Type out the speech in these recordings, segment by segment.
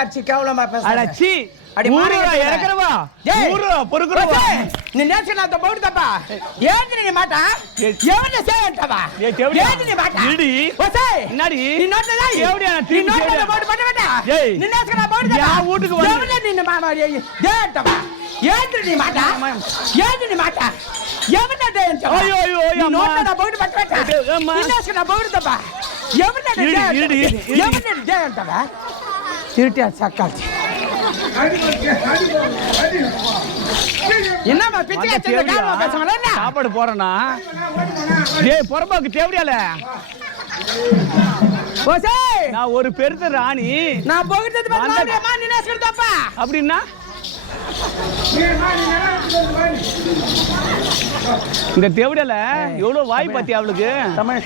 காட்சி கேவலமா பேசுற அடச்சி அடி மாரா இறக்குறவா ஊரு பொறுக்குறவா நீ நேச்சனா த போடுதப்பா ஏன் நீ மாட்டா எவன சேட்டவா ஏன் நீ மாட்டா இடி ஓசே என்னடி நீ நோட்டதா எவடியா நீ நோட்டத போடு பண்ணவேடா நீ நேச்சனா போடுதப்பா யா வீட்டுக்கு வந்து எவன நீ மாமா ஏட்டவா ஏன் நீ மாட்டா ஏன் நீ மாட்டா எவன டேன்டா ஐயோ ஐயோ நீ நோட்டத போடு பண்ணவேடா நீ நேச்சனா போடுதப்பா எவன டேன்டா திருட்டியா சக்காச்சி என்னமா பிச்சை செஞ்ச காரமா பேசறல சாப்பாடு போறேனா டேய் பொறம்பாக்கு தேவடியால ஓசே நான் ஒரு பெருத்த ராணி நான் போகிட்டது பாத்தா நீ நேஸ்கறதப்பா அப்படினா இந்த தேவடியால எவ்வளவு வாய் பாத்தி அவளுக்கு தமிழ்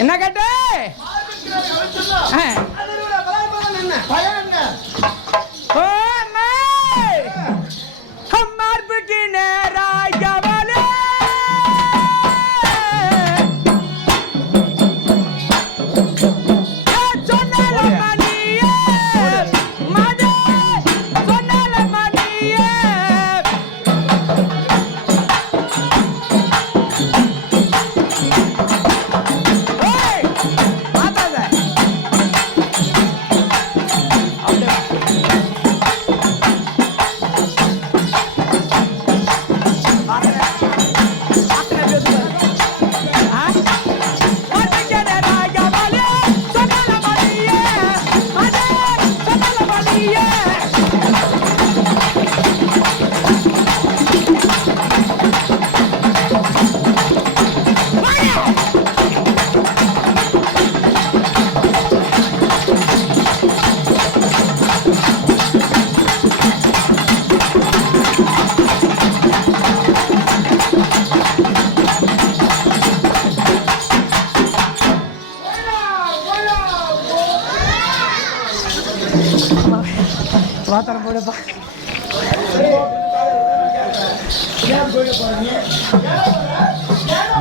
என்ன கேட்ட வாத்தரம் போடுப்பா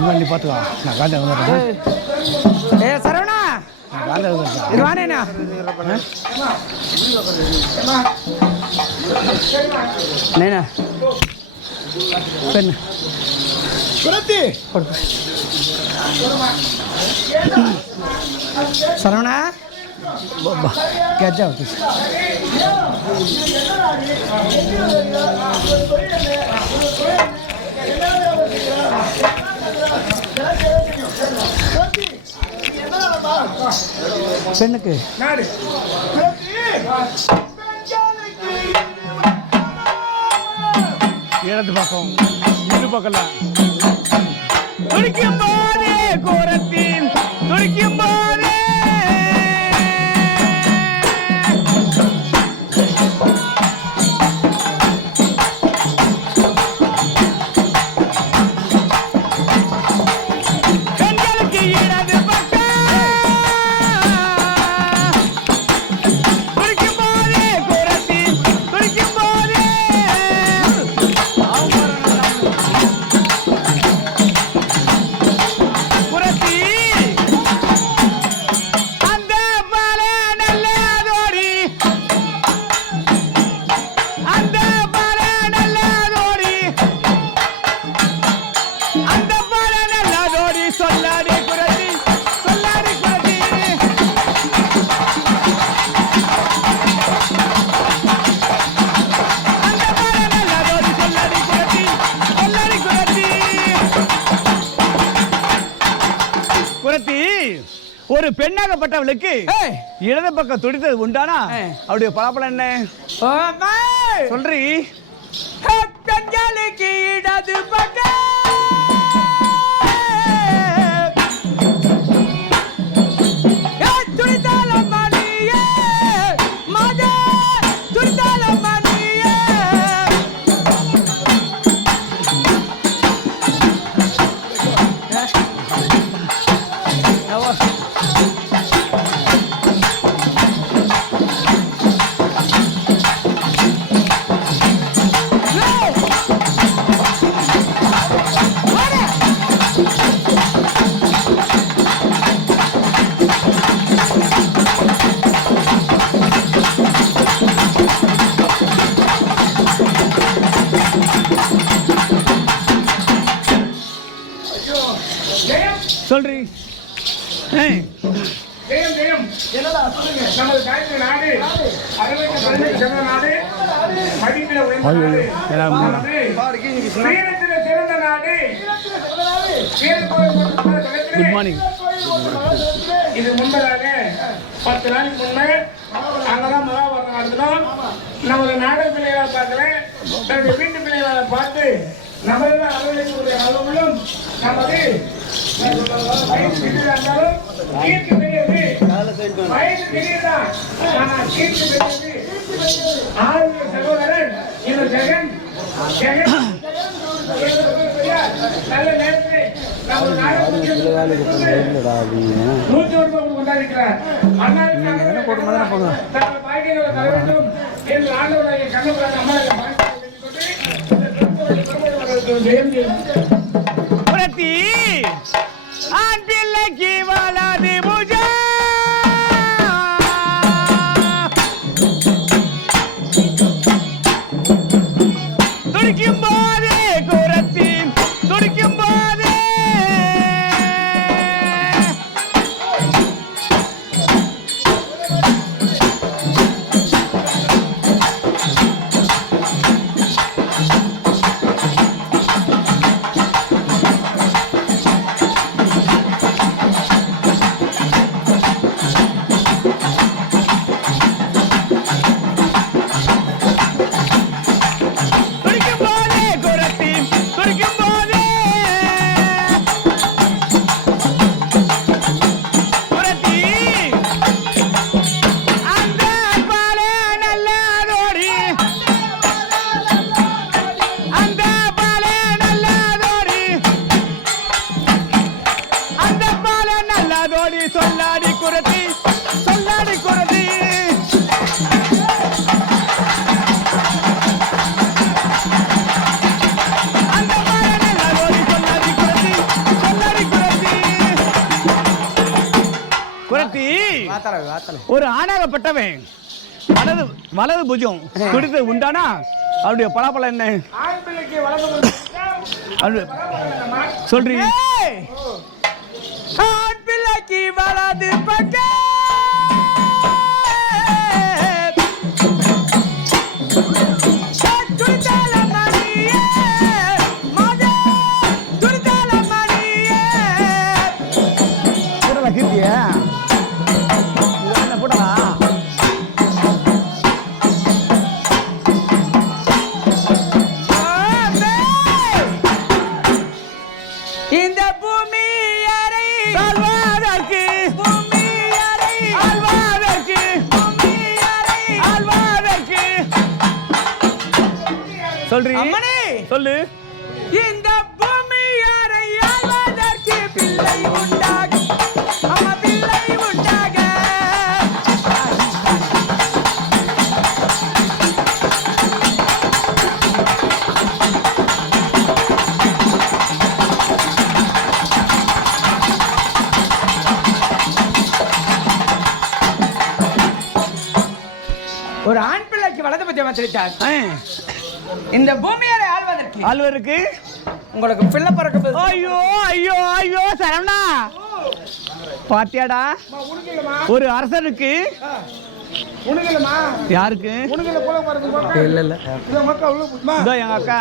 வண்டி பார்த்துவா நான் காண்ட வந்துடுறேன் ஏ சரவணா நான் காண்ட வந்துடுறேன் இது வானேண்ணா நேனா பெண்ணு சுரத்தி சரவணா கேட்சா பெண்ணுக்கு இடது பக்கம் இது பக்கம்ல துடிக்கும் போதே கோரத்தின் துடிக்கும் போதே ஒரு பெண்ணாகப்பட்டவளுக்கு இடது பக்கம் துடித்தது உண்டானா அவருடைய பலாபலம் என்ன சொல்றீ பெண்களுக்கு இடது பக்கம் சொல்றி. என்னடா சொல்லுங்க. நமது தாய்க்கு நாடு அறிவுக்கு பெருமை சிறந்த நாடு, படிப்பில உயர்ந்த நாடு, நமது வீரத்தில சிறந்த நாடு, குட் மார்னிங். இது முன்பதாக 10 நாளைக்கு முன்னே அங்கதான் மகாபாரதம் நடத்தினோம். நமது நாடக பிள்ளைகளை பார்க்கல, தன்னுடைய வீட்டு பிள்ளைகளை பார்த்து நமது அலுவலகத்துடைய அளவிலும் நமது வயசு இருந்தாலும் கீர்த்தி பெரியது, வயசு பெரியதான் ஆனால் கீர்த்தி பெரியது. ஆளுடைய சகோதரன் இவர் ஜெகன் நல்ல நேரத்தில் நமது நாடகத்தில் 101 கொண்டாடிக்கிறார். அண்ணாவுக்கு தங்கள் பாய்களை தர வேண்டும் என்று ஆண்டவராகிய கண்ணபுரான் அம்மா புரத்தி ஆண் பிள்ளைக்கு வலது புஜம் துடிக்கும் போதே குரத்தி துடிக்கும் போதே சொல்லாடி குரத்தி சொல்லாடி குரத்தி அந்த பாலனோடி சொல்லாடி குரத்தி சொல்லாடி குரத்தி குரத்தி ஒரு ஆணாகப்பட்டவன் வலது புஜம் குடித்து உண்டானா அவருடைய பலாப்பழம் என்ன சொல்றீ பிள்ளைக்கு வலது பக்கம் இந்த பூமி சொல்றீ சொல்லு. இந்த பூமி யாரை ஆள்வதற்கு பிள்ளை உண்டாக அம்மா பிள்ளை உண்டாக ஒரு ஆண் பிள்ளைக்கு வலது பத்தியமா தெரிவித்தார். இந்த பூமியை ஆள்வதற்கு உங்களுக்கு பிள்ளை பிறக்க. ஐயோ ஐயோ ஐயோ சரவணா பாத்தியாடா ஒரு அரசனுக்கு யாருக்கு இல்ல இல்ல எங்க அக்கா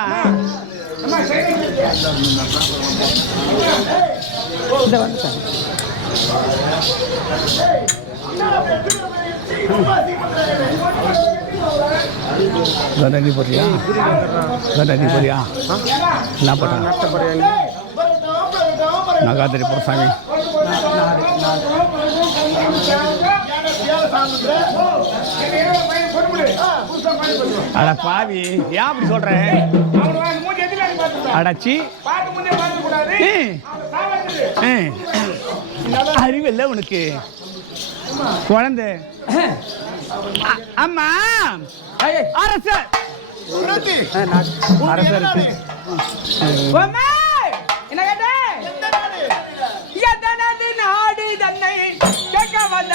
நீ போறியா நீ போறியா என்ன போட்டா நகாதிரி போற சாமி அட பாவி ஏன் அப்படி சொல்றேன் அடச்சி அறிவு இல்லை உனக்கு குழந்தை அம்மா அரசர் அரசருக்கு என்ன கேட்ட நாடு தன்னை கேட்க வந்த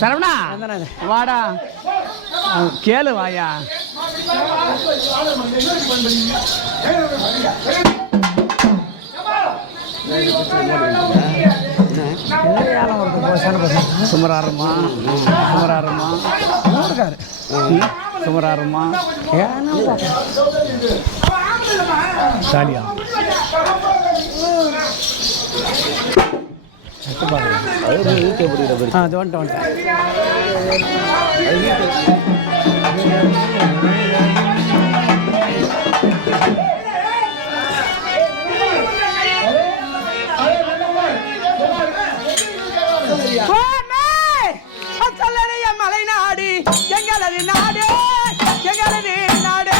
சரவணா வாடா கேளு வாயா. சுமராருமா சுமராருமா சுமராருமா சாலியா அது வந்துட்டு மலை நாடு எங்களது நாடு எங்களது நாடு.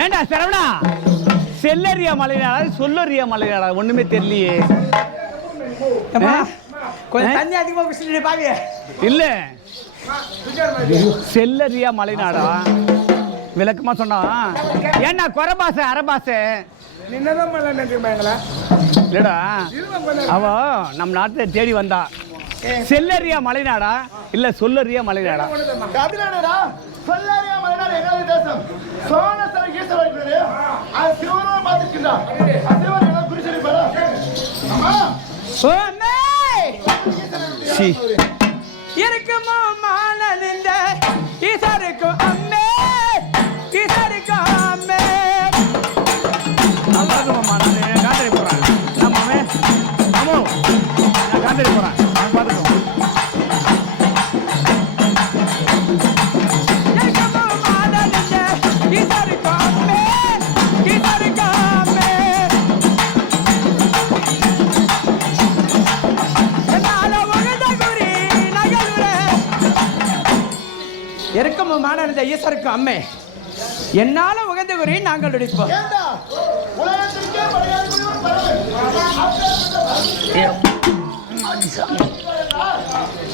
ஏண்டா சரவணா செல்லரியா மலைநாடா சொல்லரியா மலைநாடா ஒண்ணுமே தெரியலையே. கொஞ்சம் தண்ணி அதிகமா குடிச்சிட்டு பாவிய இல்ல செல்லரியா மலைநாடா விளக்கமா சொன்னா ஏன்னா குறபாசை அரபாசை நின்னதான் மலை நினைக்கிறீங்களா? இல்லடா அவ நம்ம நாட்டை தேடி வந்தா செல்லரியா மலைநாடா இல்ல சொல்லரியா மலைநாடா? தமிழ்நாடுடா. சொல்லறியா மலைநாடு எங்களது தேசம். சோழசர ஈஸ்வரர் பேரு. அது சிவனை பார்த்துக்கிட்டா. சிவன் என்ன குறிச்சிரு பாரு. அம்மா. ஓமே இருக்குமோ மானனிந்த ஈசருக்கு அம்மே ஈசருக்கு அம்மே. நல்லா இருக்குமாம்மா, நான் காந்திரி போறேன். ஆமாமே ஆமோ நான் காந்திரி போறேன். நான் பார்த்துக்கோ. இருக்கும் மானந்த ஈஸ்வருக்கு அம்மே என்னால உகந்த குறி நாங்கள் நடிப்போம். ஏண்டா உலகத்திற்கே படையாளி ஒரு பறவை.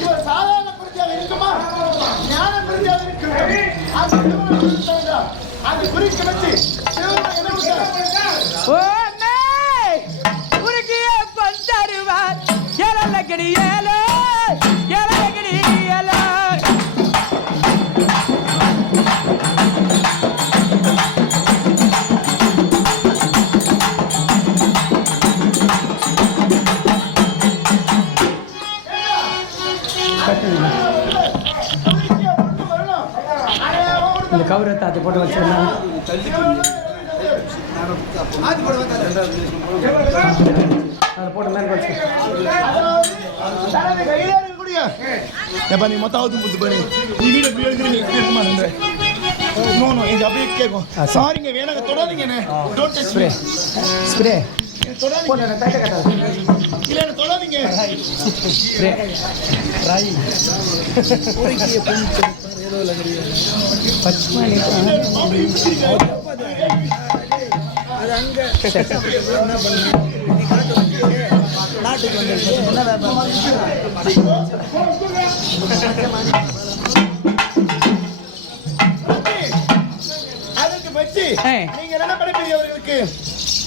இவர் சாதாரண குறிச்சியாக இருக்குமா? ஞான குறிச்சியாக இருக்குமா? அந்த சிவனை குறிச்சிட்டா. அந்த குறி கிடச்சி சிவனை என்ன கொடுத்தார்? ஓ அம்மே உருக்கிய பந்தருவார் ஏலலகடி ஏலே ஏலலகடி ஏலே. இந்த கௌரவத்தை அது போட்டு வச்சிருந்தாங்க. அதை போட்டு மேலே வச்சு நீ மொத்தம் முத்து பண்ணி நீ வீடியோ கேட்கும். சாரிங்க வேணாங்க தொடாதீங்க. Don't touch me. ஸ்ப்ரே தொடாதீங்க. போட்டு டைட்ட கட்டாது. இல்ல என்ன தொடாதீங்க. ஸ்ப்ரே ராய் பச்சமணி அது அங்க என்ன பண்ணு நாட்டுக்கு வந்து என்ன வியாபாரம் அதுக்கு வச்சு நீங்க என்ன படிப்பீங்க அவர்களுக்கு?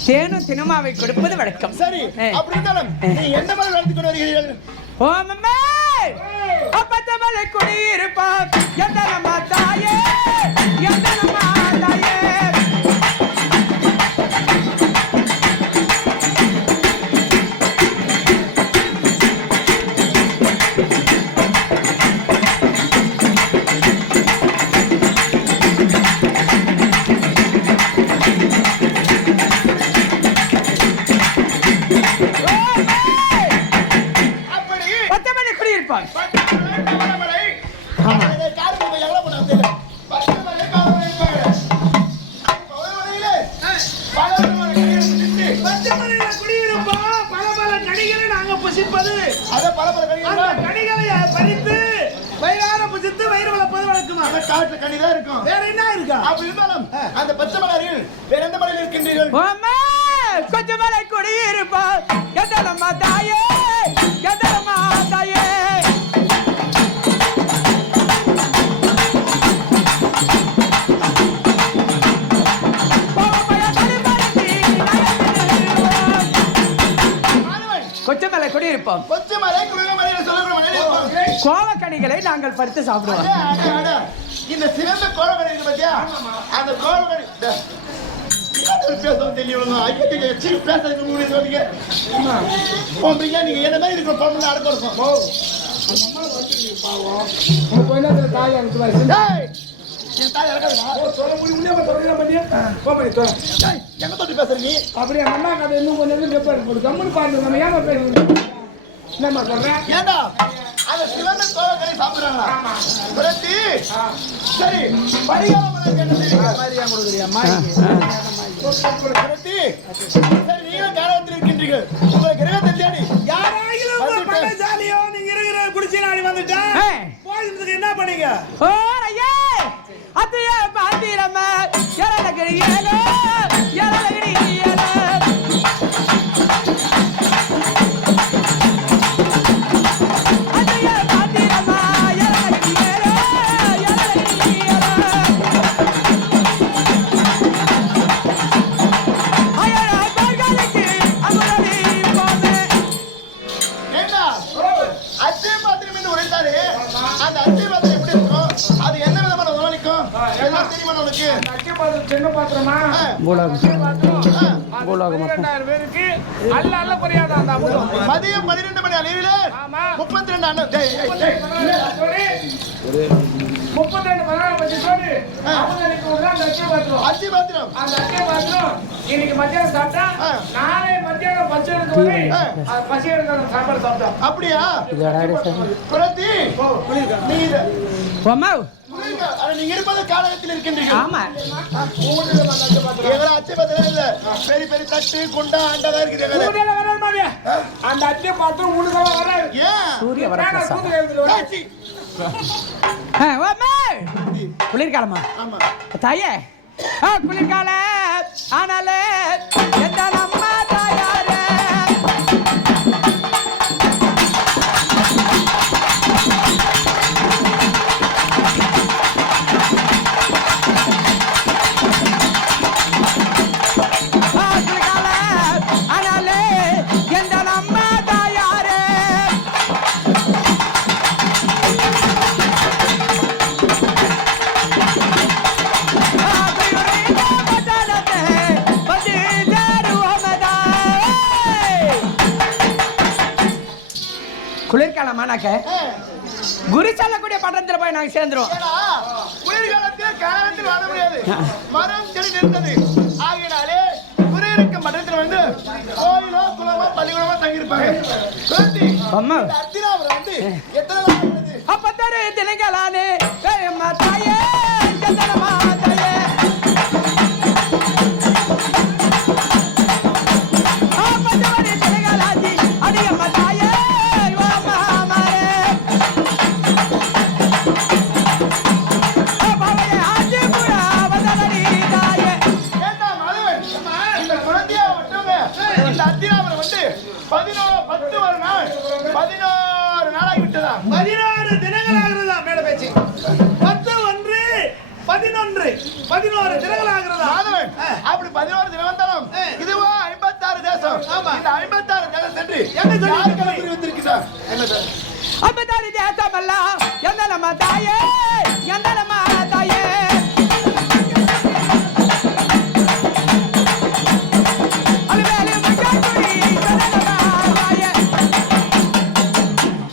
தேனும் தினமாவை கொடுப்பது வழக்கம். சரி அப்படி இருந்தாலும் நீ எந்த மாதிரி நடந்து கொண்டு வருகிறீர்கள்? ஓம் அம்மே அப்பத்தமலை குடியிருப்பார் எந்த நம்ம தாயே எந்த நம்ம தாயே. பத்தமலை குடியிருப்பார். கனிகளை பறித்து வயிறார புசித்து ஆனா காட்டுல கனிதான் இருக்கும். வேற என்ன இருக்கா? அப்படி இருந்தாலும் அந்த பச்சை மலையில் வேற எந்த மலையில் இருக்கின்றீர்கள்? அம்மா கொஞ்சம் மலை குடியிருப்போம் எதலம்மா தாயே எதலம்மா தாயே கொச்சமலை குடியிருப்போம். கொச்சமலை குடியிருப்போம் சொல்லுகிற மலையில் இருப்போம். கோவக்கனிகளை நாங்கள் பறித்து சாப்பிடுவோம். இந்த சிறந்த கோவக்கனி இருக்கு பாத்தியா? அந்த கோவக்கனி பேசவும் தெரியல. ஐயோ சீப் பேசுறது முடியும் சொல்லுங்க. போம்பீங்க நீங்க என்ன மாதிரி இருக்கிற பொண்ணு அடக்கறோம். தாய் எனக்கு வா. டேய் என் தாய் அடக்கறடா. சொல்ல முடியல சொல்ல பண்ணியா? போய் தோ. டேய் எங்க தொட்டு பேசுற நீ? அப்படியே அண்ணா கதை இன்னும் கொஞ்சம் பேப்பர் போடு. கம்மன் பாருங்க நம்ம ஏமா பேசுறோம். என்னமா சொல்றேன்? ஏண்டா அந்த சிவந்த கோவக்கனி சாப்பிடுறாங்களா? பிரதி சரி பரிகார மலை கேட்டது மாதிரியா கொடுக்குறியா மாரிக்கு? பிரதி சரி நீங்க காரணத்தில் இருக்கின்றீர்கள். உங்க கிரகத்தை தேடி யாராயிலும் உங்க பண்டசாலியோ நீங்க இருக்கிற குடிச்சி நாடி வந்துட்டா போயிருக்கு என்ன பண்ணீங்க? ஓ ஐயே அத்தைய பாத்திரம எரலகிரி ஏல எரலகிரி ஏல அத்தைய பாத்திரம எரலகிரி ஏல எரலகிரி ஏல ஐயா பர்கலுக்கு அமரடி போமே ஏண்டா அச்சே பாத்திரம் என்று உரைத்தாரு. அந்த அச்சே பாத்திரம் எப்படி இருக்கும்? அது என்ன விதமான உணவளிக்கும்? எல்லாம் தெரியுமா உனக்கு? அச்சை பாத்திரம் சின்ன பாத்திரமா? பேருக்கு அல்ல அல்ல குறையாத அந்த அமுதம். மதியம் 12 மணி அளவில் ஆமா. 32 அண்ணன் 32 மணி பத்தி சொல்லு. அவங்களுக்கு ஒரு அந்த அச்சை பாத்திரம். அச்சே பாத்திரம் அந்த அச்சை பாத்திரம் இன்னைக்கு மத்தியானம் சாப்பிட்டா நாளை மத்தியானம் பசி எடுக்க பசி எடுக்க சாப்பாடு சாப்பிட்டா அப்படியா? பிரதி நீ அம்மா நீங்க இருப்பது காலகத்தில் இருக்கின்றீர்கள். ஆமா எவ்வளவு அச்சை பாத்திரம் இல்ல பெரிய பெரிய தட்டு குண்டா அண்டா இருக்குது. ஊர்ல வராது மாதிரி அந்த அச்சை பாத்திரம் உனக்கெல்லாம் வராது. ஏன் சூரிய வரப்பிரசாதம் சூரிய எழுத்துல காட்சி. அம்மா குளிர்காலமா ஆமா தாயே குளிர்கால ஆனாலே எந்த அம்மா தாயாரே குளிர்கால ஆனாலே எந்த அம்மா தாயாரே குளிர்காலமானாக்க குரு சொல்லக்கூடிய பட்டணத்துல போய் நாங்க சேர்ந்துருவோம். ஏன்னா, குளிர்காலத்தில் காலத்தில் வாழ முடியாது. மரம் செடி நிறுத்தது ஆகினாலே குளிருக்கு மட்டத்தில் வந்து கோயிலோ குளமோ பள்ளிக்கூடமோ தங்கியிருப்பாங்க. பிரதி அம்மா அத்திராவரம் வந்து எத்தனை நாள் ஆகுது? அப்பத்தாரு தினங்களானே அம்மா தாயே எந்தனமா தாயே அப்பத்தாரு தினங்களாதி அடி அம்மா தாயே அம்மா மாரே பாவையே ஆஜி புரா வதலடி தாயே ஏண்டா மதுவன், இந்த குழந்தையா விட்டவங்க இந்த அத்திராவரம் வந்து 10 நாள் 16 நாளாகி விட்டதா? 16 தினங்கள் ஆகிறதா மேல பேச்சு 10 ஒன்று 11 11 தினங்கள் ஆகிறதா மாதவன், அப்படி 11 தினம் வந்தாலும் இதுவா 56 தேசம். இந்த 56 தேசம் சென்று யாருக்கெல்லாம் புரிய வந்திருக்கிறார்? என்ன சார்? அப்பத்தாரு தேசமல்லா எந்தனமா தாயே எந்தனமா தாயே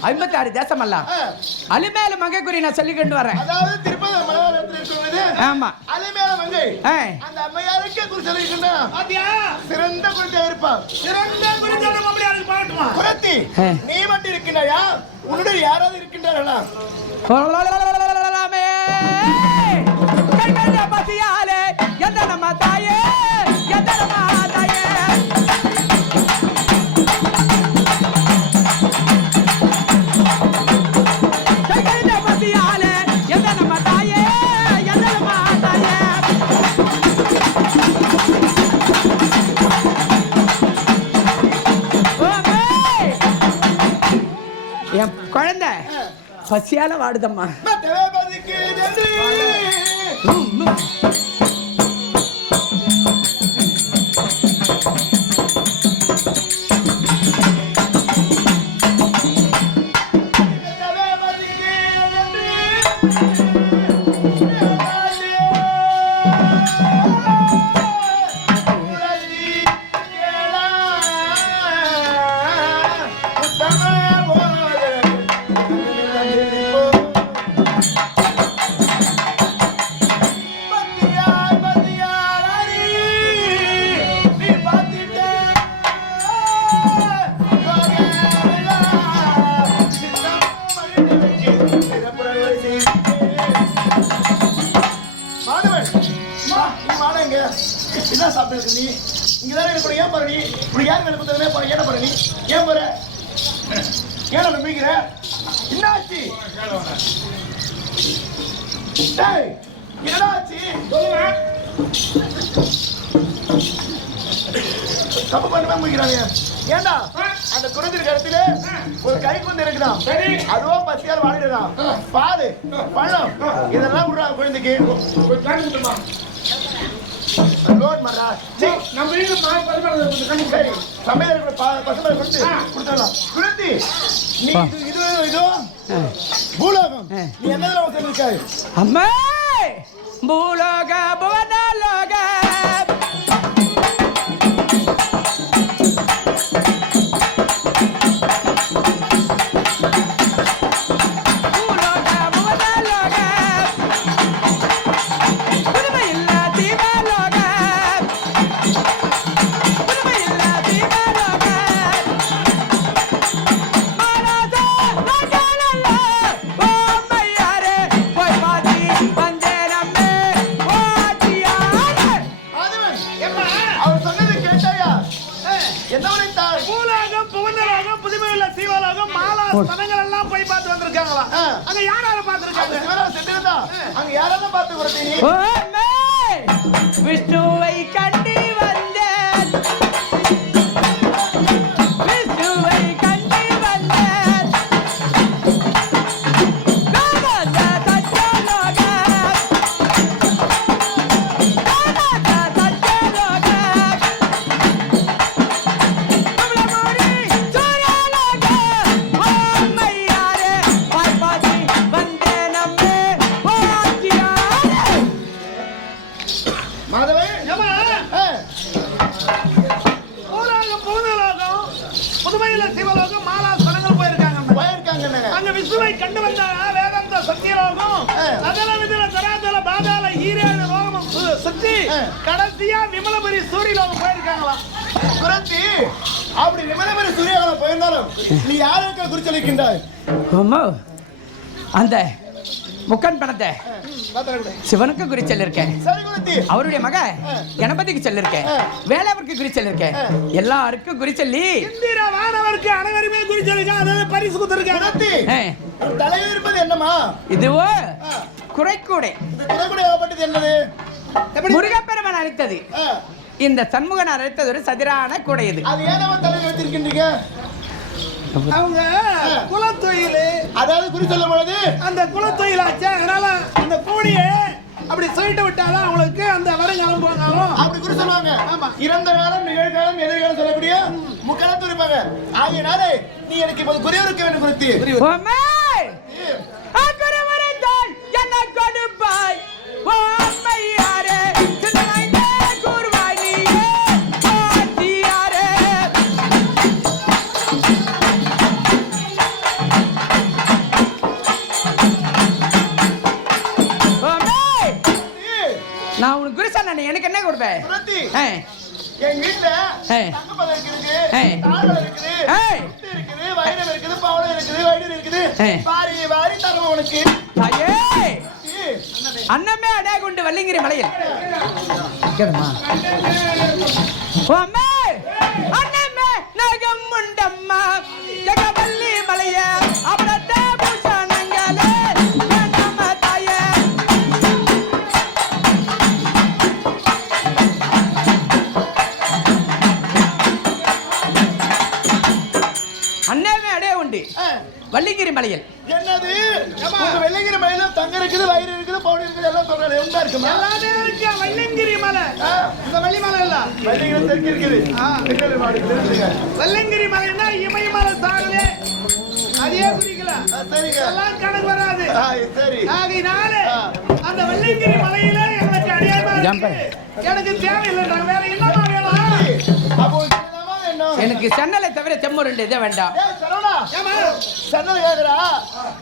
ஐம்பத்தாறு தேசமல்ல அலிமேல மங்கைக்குறி நான் சொல்லி கொண்டு வரேன். அதாவது திருப்பதி மலையாளத்தில் இருக்கிறது. ஆமா அதே மேல மங்கை ஏய் அந்த அம்மையாருக்கு குறி சொல்லியிருக்கின்றா பாத்தியா சிறந்த குழந்தையா இருப்பான். சிறந்த குருஜனம் அப்படி அதுக்கு பாட்டுமா குரத்தி நீ மட்டும் இருக்கின்றாயா? உன்னுடைய யாராவது இருக்கின்றார்களா? பசியாலே எந்த நம்ம தாயே எந்த நம்ம தாயே பசியாலே எந்த நம்ம தாயே பசியால வாடுதம்மா. தேவபதிக்கு நன்றி. என்ன சாப்பிட்டு நீ இங்கதானே இருக்க? ஏன் பாரு நீ இப்படி யார் மேல குத்தவே போற? என்ன பாரு நீ ஏன் போற? ஏன் நம்பிக்கிற? என்னாச்சு? டேய் என்னாச்சு சொல்லுங்க. தப்பு பண்ணவே முடிக்கிறாங்க. ஏண்டா அந்த குறைஞ்சிருக்க இடத்துல ஒரு கை குந்து இருக்குதான், அதுவோ பசியால் வாடிடுறான். பாரு பழம் இதெல்லாம் விடுறாங்க குழந்தைக்கு. லோட் மாறா நம்ம வீட்டு சரி சமையல் பசுமை கொடுத்து கொடுத்துடலாம். குழந்தை நீ இது இதோ பூலோகம் நீ என்னதுல உட்கார்ந்திருக்காய்? அம்மா பூலோக புவனலோக போய் பார்த்து வந்திருக்காங்களா? அங்க யாரால பார்த்திருக்காங்க? அங்க யாரெல்லாம் பார்த்து கொடுத்தீங்க? விஷ்ணுவை கண்டி வந்தேன், விஷ்ணுவை கண்டி வந்தேன். காமத சத்யலோக காமத சத்யலோக கமலமுனி சூரியலோக ஓமையாரே பார்ப்பாதி வந்தேன் அம்மே ஓச்சியாரே. மாதவே ஏமா பூலோகம் புவனலோகம் புதுமையில சிவலோகம் மாலா ஸ்தலங்கள் போயிருக்காங்க. அங்க விஷ்ணுவை கண்டு வந்தாங்க. வேதாந்த சத்தியலோகம் அதல விதல தராதல பாதாள ஈரேழு லோகமும் சுத்தி கடைசியா விமலபுரி சூரியலோகம் போயிருக்காங்களா? குரத்தி அப்படி விமலபுரி சூரியலோகம் போயிருந்தாலும் நீ யாருக்கு குறிச்சொல்லிக்கின்றாய்? அம்மா அந்த முக்கன் பணத்தை சிவனுக்கு குறி சொல்லிருக்கேன். சரி குரத்தி அவருடைய மக கணபதிக்கு சொல்லிருக்கேன். வேளாவருக்கு குறி சொல்லிருக்கேன். எல்லாருக்கும் குறி சொல்லி இந்திர வானவருக்கு அனைவருமே குறி சொல்லிருக்காங்க. அதாவது பரிசு கொடுத்திருக்காங்க. குரத்தி தலையில் இருப்பது என்னமா? இதுவோ குறைக்கூடை. இந்த குறைக்கூடை ஏகப்பட்டது என்னது? முருகப்பெருமான் அழைத்தது. இந்த சண்முகன் அழைத்தது ஒரு சதிரான கூடை. இது அது ஏனவா தலையில் வைத்திருக்கின்றீங்க? அவங்க குலத்தொழில், அதாவது குறி சொல்லும் பொழுது அந்த குலத்தொழில் ஆச்சு. அதனால அந்த கூடியை அப்படி சொல்லிட்டு விட்டாலும் அவங்களுக்கு அந்த வருங்காலம் போனாலும் அப்படி குறி சொல்லுவாங்க. ஆமா, இறந்த காலம் நிகழ்காலம் எதிர்காலம் சொல்லக்கூடிய முக்காலத்து இருப்பாங்க. ஆகியனாலே நீ எனக்கு இப்போது குறி இருக்க வேண்டும் குறித்து. என்ன கொடுப்பாய் ஓமையாரே சித்தனைந்தே கூறுவாய் நீயே ஓச்சியாரே. நான் உனக்கு குறி சொன்னேன், எனக்கு என்ன கொடுப்பேன்? எங்க வீட்டுல தங்கப்பதம் இருக்குது, தாழ்வல் இருக்குது, முத்து இருக்குது, வைரம் இருக்குது, பவளம் இருக்குது, வைடூர் இருக்குது. வாரி வாரி தரணும் உனக்கு. தாயே அன்னமே அடே கொண்டு வள்ளிங்கிரி மலையில் கேளுமா அம்மே அன்னமே நகம் உண்டம்மா ஜகவல்லி மலைய அபரத்தே பூஷணங்களே நம்ம தாயே. அன்னமே அடே உண்டு வள்ளிங்கிரி மலையில் என்னது உங்க வெள்ளைங்கிரி மலையில தங்க இருக்குது, வயிறு இருக்குது, பவுடர் இருக்குது, எல்லாம் சொல்றாரு. எங்க இருக்குமா? எல்லாமே இருக்கு. வெள்ளங்கிரி மலை. இந்த வெள்ளிமலை இல்ல. வெள்ளைங்கிரி தெற்கு இருக்குது. வெள்ளைங்கிரி மலை தெரிஞ்சுங்க. வெள்ளங்கிரி மலைன்னா இமயமலை சாரலே. அதே குறிக்கல. சரிங்க. எல்லாம் கணக்கு வராது. சரி. ஆகையினால அந்த வெள்ளங்கிரி மலையில எனக்கு அடியாயமா இருக்கு. எனக்கு தேவையில்லை. நான் வேற என்னமா வேணும்? அப்போ என்னமா வேணும்? எனக்கு சன்னலை தவிர செம்மு 2 இதை வேண்டாம். ஏய் சரவணா, ஏமா சன்னல் கேக்குறா?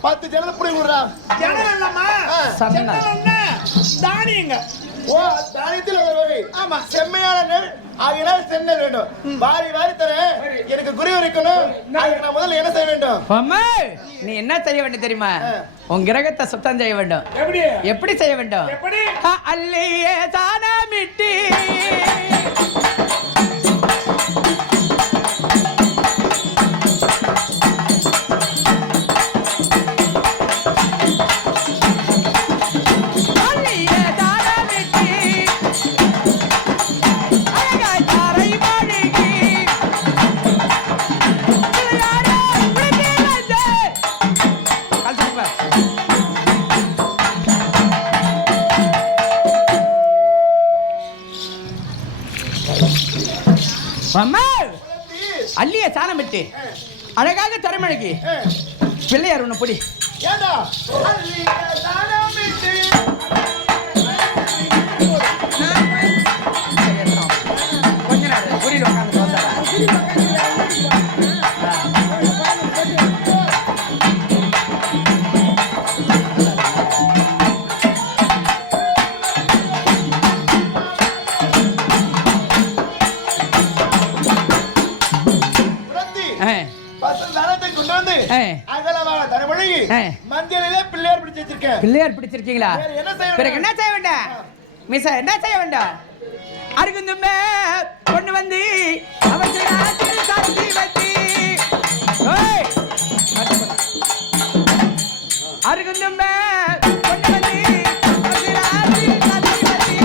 10 ஜன்னல் புடி குடுறா. ஜனம் இல்லம்மா. சன்னல். ஜனம் என்ன? தானியங்க. ஓ, தானியத்தில் ஒரு வகை. ஆமா. செம்மையான நெல், ஆகினால் சென்னல் வேண்டும். வாரி வாரி தரேன். எனக்கு குறி வரைக்கணும். அதுக்கு நான் முதல்ல என்ன செய்ய வேண்டும்? அம்மா, நீ என்ன செய்ய வேண்டும் தெரியுமா? உன் கிரகத்தை சுத்தம் செய்ய வேண்டும். எப்படி எப்படி செய்ய வேண்டும்? எப்படி அல்லையே தானமிட்டி அம்மா, அள்ளிய சாணம் விட்டு அழகாக தரமழகி பிள்ளையார் ஒண்ணு பொடி. ஏண்டா? அள்ளிய தானமிட்டு கொஞ்ச நேரம் புரியல உட்காந்து வந்தாரா? பிள்ளையார் பிடிச்சிருக்கீங்களா? பிறகு என்ன செய்ய வேண்டாம்? மிஸ் என்ன செய்ய வேண்டாம்? அருகுந்துமே கொண்டு வந்து அவசரத்தில் சாத்தி வச்சி அருகுந்துமே கொண்டு வந்து அவசரத்தில் சாத்தி வச்சி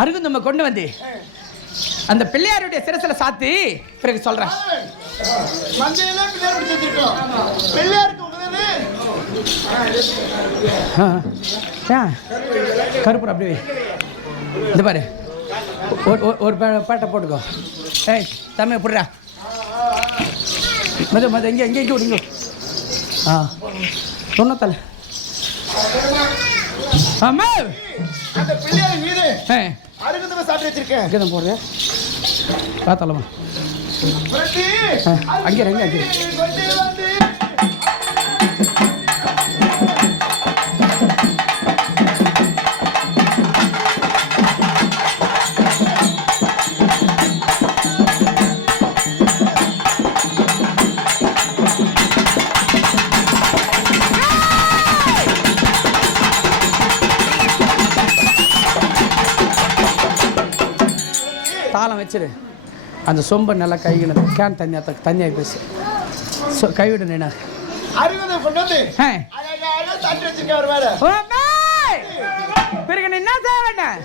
அருகுந்தும்ப கொண்டு வந்து அந்த பிள்ளையாருடைய சிரசில சாத்தி பிறகு சொல்றேன். மஞ்சள்ல பிள்ளையார் பிடிச்சிருக்கோம். பிள்ளையாருக்கு உதவுது. கருப்பு அப்படியே இது பாரு. ஒரு பாட்டை போட்டுக்கோ. ஏய் தம்பி போடுறா. மது மது எங்கே எங்கே எங்கே விடுங்க. சொன்னத்தல அம்மா, அந்த பிள்ளையார் மீது ஏ அருகுந்தும்ப சாப்பிட்டு வச்சிருக்கேன். அங்கே தான் போடுறேன். பார்த்தலமா அங்கே அங்கே தாளம் வச்சிரு. அந்த சொம்பை நல்லா கைகின கேன் தண்ணியாக பேசு. கைவிடு நீனா அருகுந்தும்ப கொண்டு வந்து அழகா சாப்பிட்டு வச்சிருக்கேன். ஒரு வேலை பிறகு என்ன செய்ய வேண்டாம்?